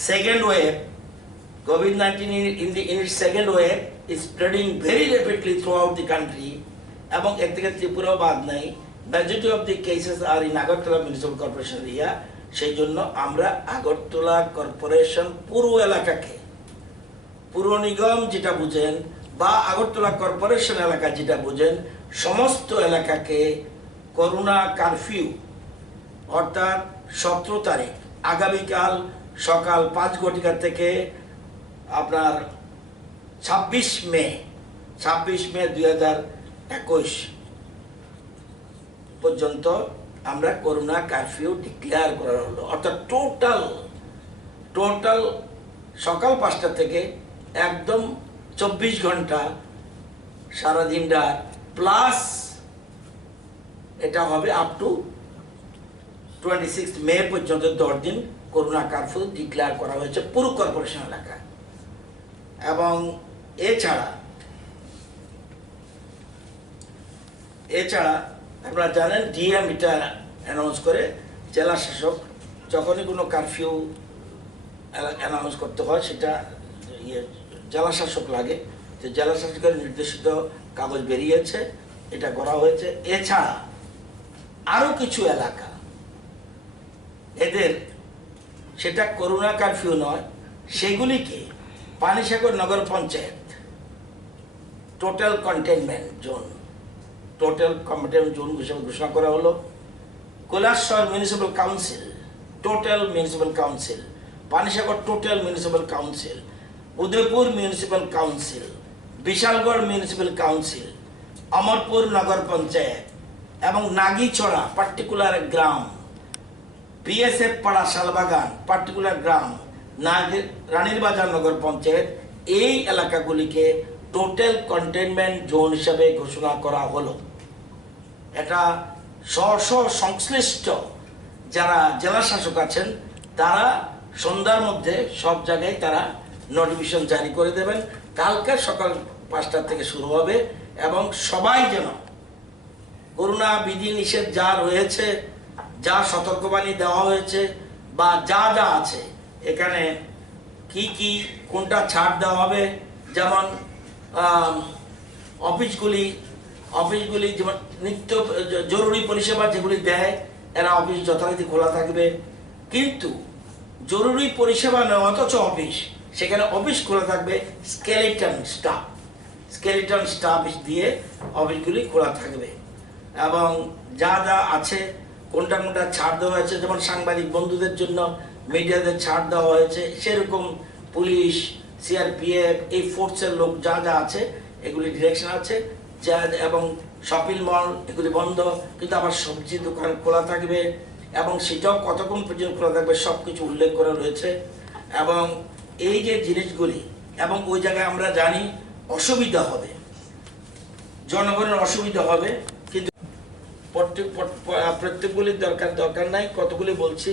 second wave, COVID-19 in its second wave is spreading very rapidly throughout the country. এবং এর থেকে ত্রিপুরা বাদ নাই, majority of the cases are in Agartala Municipal Corporation area. সেই জন্য আমরা আগরতলা কর্পোরেশন পুরো এলাকাকে, পুর নিগম যেটা বুঝেন বা আগরতলা কর্পোরেশন এলাকা যেটা বুঝেন, সমস্ত এলাকাকে করোনা কারফিউ অর্থাৎ 17 তারিখ আগামীকাল সকাল 5 ঘটিকা থেকে আপনার 26 মে 2021 পর্যন্ত আমরা করোনা কারফিউ ডিক্লেয়ার করা হলো। অর্থাৎ টোটাল সকাল 5টা থেকে একদম 24 ঘন্টা সারাদিন রাত প্লাস এটা হবে আপ টু 26 মে পর্যন্ত 10 দিন করোনা কারফিউ ডিক্লেয়ার করা হয়েছে পুরো কর্পোরেশন এলাকায়। এবং এছাড়া আপনারা জানেন ডিএম এটা অ্যানাউন্স করে, জেলা শাসক যখনই কোনো কারফিউ অ্যানাউন্স করতে হয় সেটা জেলা শাসক লাগে, যে জেলা শাসকের নির্দেশিত কাগজ বেরিয়েছে, এটা করা হয়েছে। এছাড়া আরো কিছু এলাকা এদের সেটা করোনা কারফিউ নয়, সেগুলিকে Panisagar Nagar Panchayat total containment zone হিসেবে ঘোষণা করা হলো। Kailashahar municipal council total municipal council, Panisagar total municipal council, Udaipur municipal council, Bishalgarh municipal council, Amarpur Nagar Panchayat এবং নাগিছড়া পার্টিকুলার গ্রাম, বিএসএফ পাড়া শালবাগান পার্টিকুলার গ্রাম, রানীরবাজার নগর পঞ্চায়েত, এই এলাকাগুলিকে টোটাল কন্টেইনমেন্ট জোন হিসাবে ঘোষণা করা হলো। এটা সংশ্লিষ্ট যারা জেলা শাসক আছেন তারা সন্ধ্যার মধ্যে সব জায়গায় তারা নোটিফিকেশন জারি করে দেবেন। কালকে সকাল 5টা থেকে শুরু হবে এবং সবাই যেন করোনা বিধি নিষেধ যা রয়েছে, যা সতর্কবাণী দেওয়া হয়েছে বা যা আছে এখানে কি কোনটা ছাড় দেওয়া হবে, যেমন অফিসগুলি যেমন নিত্য জরুরি পরিষেবা যেগুলি দেয় এরা অফিস যথারীতি খোলা থাকবে, কিন্তু জরুরি পরিষেবা নয় অথচ অফিস, সেখানে অফিস খোলা থাকবে স্কেলিটন স্টাফ দিয়ে অফিসগুলি খোলা থাকবে। এবং যা আছে কোনটা ছাড় দেওয়া হয়েছে, যেমন সাংবাদিক বন্ধুদের জন্য মিডিয়াদের ছাড় দেওয়া হয়েছে, সেরকম পুলিশ, সিআরপিএফ, এই ফোর্সের লোক যা আছে এগুলি ডিরেকশন আছে। এবং শপিং মল এগুলি বন্ধ, কিন্তু আবার সবজি দোকান খোলা থাকবে এবং সেটাও কতক্ষণ পর্যন্ত খোলা থাকবে সব কিছু উল্লেখ করা রয়েছে। এবং এই যে জিনিসগুলি, এবং ওই জায়গায় আমরা জানি অসুবিধা হবে, জনগণের অসুবিধা হবে, কিন্তু প্রত্যেকগুলির দরকার নাই, কতগুলি বলছি।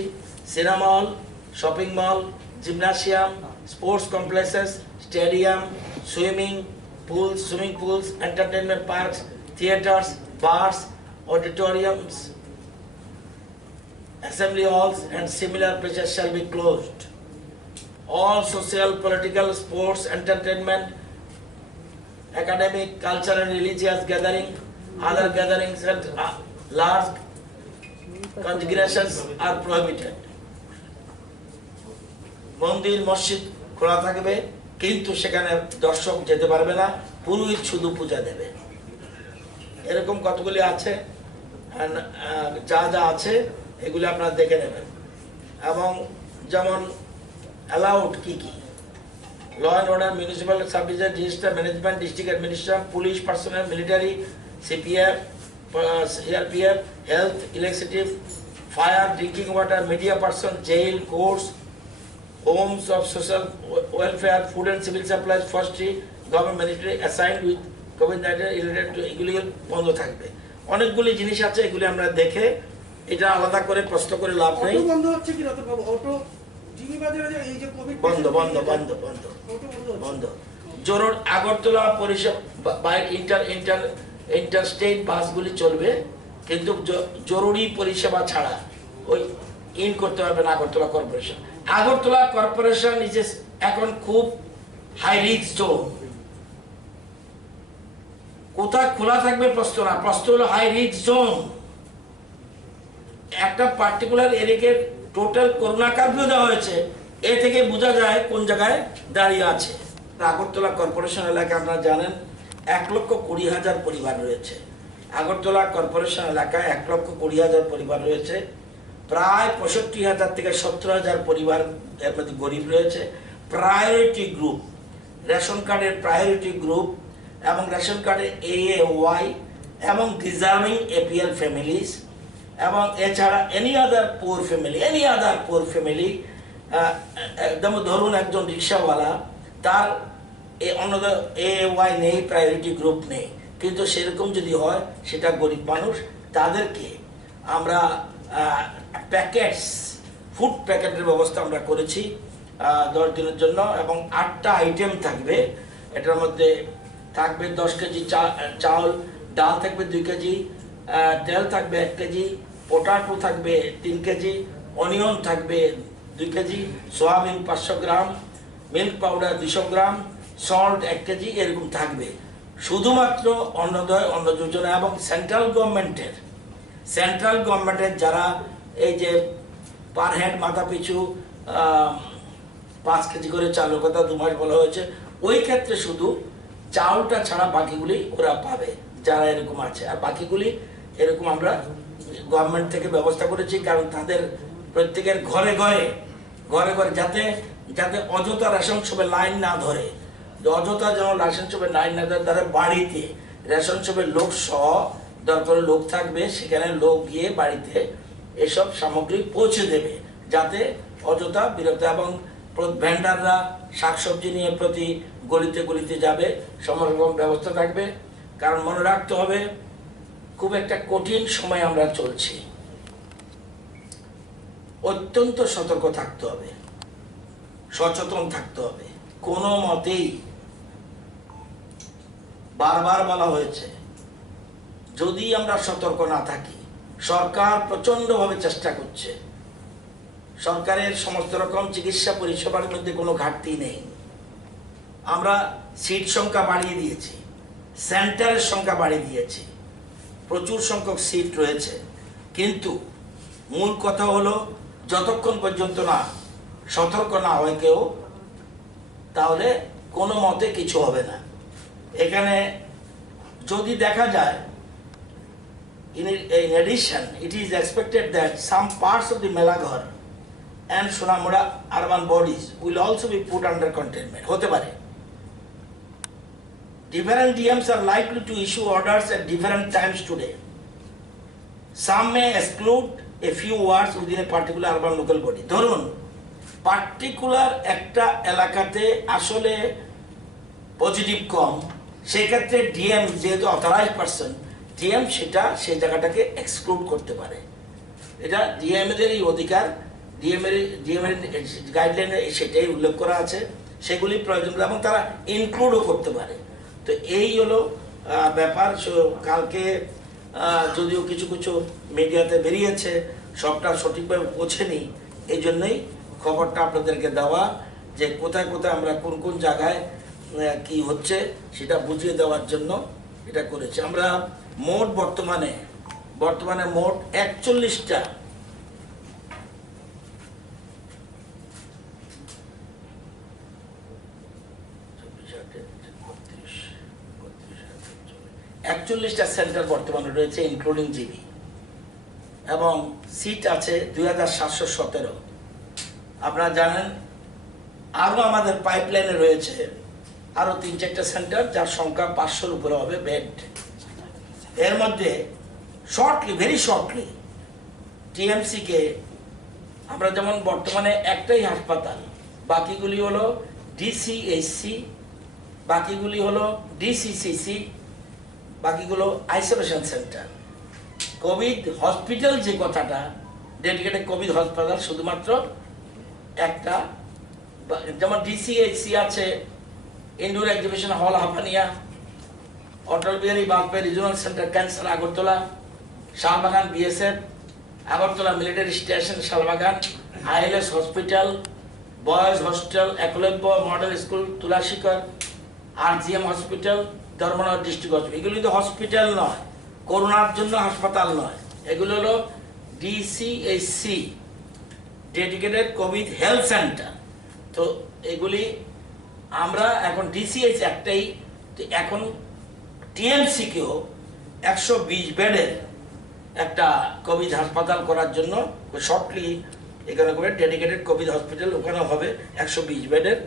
Cinema hall, shopping mall, gymnasium, sports complexes, stadium, swimming pools, entertainment parks, theaters, bars, auditoriums, assembly halls and similar places shall be closed. All social, political, sports, entertainment, academic, cultural and religious gathering, other gatherings and large congregations are prohibited. মন্দির মসজিদ খোলা থাকবে, কিন্তু সেখানে দর্শক যেতে পারবে না, পুরোহিত শুধু পূজা দেবে। এরকম কতগুলি আছে, যা আছে এগুলি আপনারা দেখে নেবেন। এবং যেমন অ্যালাউড কি law and order, municipal services, disaster management, district administration, police personnel, military, CPF, CRPF, health, electricity, fire, drinking water, media person, jail, courts, homes of social welfare, food and civil supplies, forestry, government military assigned with COVID-19 related to এগুলি বন্ধ থাকবে। অনেকগুলি জিনিস আছে, এগুলি আমরা দেখে এটা আলাদা করে প্রশ্ন করে লাভ নেই। বন্ধ হচ্ছে কি রতন বাবু? অটো জিবি বাজারে এই যে কোভিড বন্ধ জরুরি আগরতলা পরিষেবা বাই ইন্টারস্টেট বাসগুলি চলবে, কিন্তু জরুরি পরিষেবা ছাড়া ওই করতে পারবে না আগরতলা কর্পোরেশন। আগরতলা কর্পোরেশন এখন খুব হাই রিস্ক জোন। কোথায় খোলা থাকবে প্রশ্ন না, প্রশ্ন হলো হাই রিস্ক জোন। একটা পার্টিকুলার এরিয়াকে টোটাল করোনা কার্ফিউ দেওয়া হয়েছে, এ থেকে বোঝা যায় কোন জায়গায় দাঁড়িয়ে আছে। আগরতলা কর্পোরেশন এলাকায় আপনারা জানেন 1,20,000 পরিবার রয়েছে। আগরতলা কর্পোরেশন এলাকায় 1,20,000 পরিবার রয়েছে। প্রায় 65,000 থেকে 70,000 পরিবার এর মধ্যে গরিব রয়েছে। প্রায়োরিটি গ্রুপ, রেশন কার্ডের প্রায়োরিটি গ্রুপ এবং রেশন কার্ডের AAY এবং ডিজার্ভিং APL ফ্যামিলিজ এবং এছাড়া এনি আদার পুয়ার ফ্যামিলি, একদম ধরুন একজন রিক্সাওয়ালা, তার অন্যদের AAY নেই, প্রায়োরিটি গ্রুপ নেই, কিন্তু সেরকম যদি হয় সেটা গরিব মানুষ, তাদেরকে আমরা ফুড প্যাকেটের ব্যবস্থা আমরা করেছি 10 দিনের জন্য, এবং 8টা আইটেম থাকবে। এটার মধ্যে থাকবে 10 কেজি চাউল, ডাল থাকবে 2 কেজি, তেল থাকবে 1 কেজি, পোটাটো থাকবে 3 কেজি, অনিয়ন থাকবে 2 কেজি, সোয়াবিন 500 গ্রাম, মিল্ক পাউডার 200 গ্রাম, সল্ট 1 কেজি, এরকম থাকবে। শুধুমাত্র অন্নদয়, অন্ন যোজনা এবং সেন্ট্রাল গভর্নমেন্টের যারা এই যে পার হেড মাথা পিছু 5 কেজি করে চালের কথা 2 মাস বলা হয়েছে, ওই ক্ষেত্রে শুধু চাউলটা ছাড়া বাকিগুলি ওরা পাবে যারা এরকম আছে। আর বাকিগুলি এরকম আমরা গভর্নমেন্ট থেকে ব্যবস্থা করেছি, কারণ তাদের প্রত্যেকের ঘরে ঘরে যাতে অযথা রেশন শপে লাইন না ধরে, অযথা যেন রেশন শপে লাইন না ধরে, তাদের বাড়িতে রেশন শপের লোক সহ দরকার লোক থাকবে, সেখানে লোক গিয়ে বাড়িতে এসব সামগ্রী পৌঁছে দেবে, যাতে অযথা বিরক্ত। এবং ভেন্ডাররা শাকসবজি নিয়ে প্রতি গলিতে যাবে, সমস্ত রকম ব্যবস্থা থাকবে। কারণ মনে রাখতে হবে, খুব একটা কঠিন সময় আমরা চলছি, অত্যন্ত সতর্ক থাকতে হবে, সচেতন থাকতে হবে। কোনো মতেই, বারবার বলা হয়েছে, যদি আমরা সতর্ক না থাকি, সরকার প্রচন্ডভাবে চেষ্টা করছে, সরকারের সমস্ত রকম চিকিৎসা পরিষেবার মধ্যে কোনো ঘাটতি নেই। আমরা সিট সংখ্যা বাড়িয়ে দিয়েছি, সেন্টারের সংখ্যা বাড়িয়ে দিয়েছি, প্রচুর সংখ্যক সিট রয়েছে, কিন্তু মূল কথা হলো যতক্ষণ পর্যন্ত না সতর্ক না হয় কেউ, তাহলে কোনো মতে কিছু হবে না। এখানে যদি দেখা যায়, in addition, it is expected that some parts of the Melaghar and Sonamura urban bodies will also be put under containment. হতে পারে different DMs are likely to issue orders at different times today. Some may exclude a few wards within a particular urban local body. ধরুন particular একটা এলাকাতে আসলে positive কম, সেক্ষেত্রে DM যেহেতু authorised person, DM সেই জায়গাটাকে এক্সক্লুড করতে পারে। এটা ডিএমএদেরই অধিকার, ডিএমের গাইডলাইনে সেটাই উল্লেখ করা আছে, সেগুলি প্রয়োজন এবং তারা ইনক্লুডও করতে পারে। তো এই হলো ব্যাপার। কালকে যদিও কিছু মিডিয়াতে বেরিয়েছে, সবটা সঠিকভাবে পৌঁছেনি, এই জন্যই খবরটা আপনাদেরকে দেওয়া, যে কোথায় আমরা কোন জায়গায় কি হচ্ছে সেটা বুঝিয়ে দেওয়ার জন্য এটা করেছি। আমরা মোট বর্তমানে মোট 41টা সেন্টার বর্তমানে রয়েছে, ইনক্লুডিং জিবি, এবং সিট আছে 2717। আপনারা জানেন আরো আমাদের পাইপলাইনে রয়েছে আরো 3-4টা সেন্টার, যার সংখ্যা 500-র উপরে হবে বেড। এর মধ্যে ভেরি শর্টলি টিএমসি কে আমরা যেমন বর্তমানে একটাই হাসপাতাল, বাকিগুলি হলো ডিসিএইচসি, বাকিগুলি হলো ডিসিসিসি, বাকিগুলো আইসোলেশন সেন্টার। কোভিড হসপিটাল যে কথাটা, ডেডিকেটেড কোভিড হাসপাতাল শুধুমাত্র একটা, যেমন ডিসিএইচসি আছে indoor exhibition hall Hapania, Atal Bihari Vajpayee regional centre cancer Agartala, Salbagan BSF, Agartala military station Salbagan, ILS hospital, boys hostel, Eklavya model school, Tulashikar, RGM hospital, Dharmanagar district hospital. এগুলো কিন্তু হসপিটাল নয়, করোনার জন্য হাসপাতাল নয়, এগুলো হলো DCHC, dedicated Covid health centre. তো এগুলি আমরা এখন DCH একটাই, তো এখন TMC-কেও 120 বেডের একটা কোভিড হাসপাতাল করার জন্য শর্টলি এখানে করে ডেডিকেটেড কোভিড হসপিটাল ওখানে হবে 120 বেডের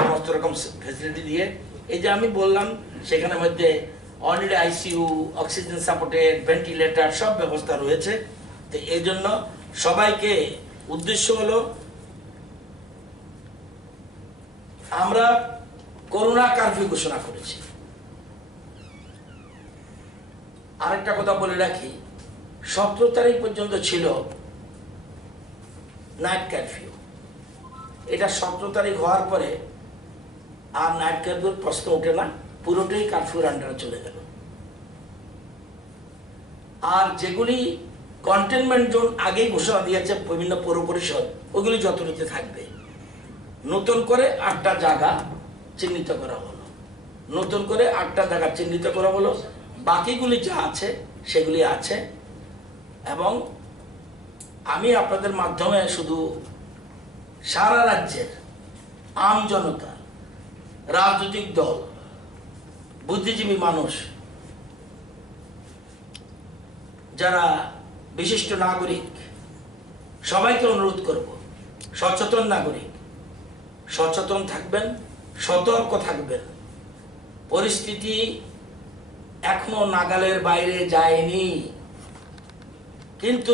সমস্ত রকম ফেসিলিটি দিয়ে। এই যে আমি বললাম সেখানের মধ্যে already ICU, oxygen supported, ventilator সব ব্যবস্থা রয়েছে। তো এই জন্য সবাইকে উদ্দেশ্য হলো আমরা করোনা কারফিউ ঘোষণা করেছি। আরেকটা কথা বলে রাখি, 17 তারিখ পর্যন্ত ছিল নাইট কারফিউ। এটা 17 তারিখ হওয়ার পরে আর নাইট কারফিউর প্রশ্ন ওঠে না, পুরোটাই কারফিউর আন্ডারে চলে গেল। আর যেগুলি কন্টেনমেন্ট জোন আগেই ঘোষণা দিয়েছে বিভিন্ন পৌর পরিষদ, ওগুলি যথারীতি থাকবে। নতুন করে 8টা জায়গা চিহ্নিত করা হলো, নতুন করে 8টা জায়গা চিহ্নিত করা হলো। বাকিগুলি যা আছে সেগুলি আছে। এবং আমি আপনাদের মাধ্যমে শুধু সারা রাজ্যের আম জনতা, রাজনৈতিক দল, বুদ্ধিজীবী মানুষ, যারা বিশিষ্ট নাগরিক, সবাইকে অনুরোধ করব, সচেতন নাগরিক, সচেতন থাকবেন, সতর্ক থাকবেন। পরিস্থিতি এখনো নাগালের বাইরে যায়নি, কিন্তু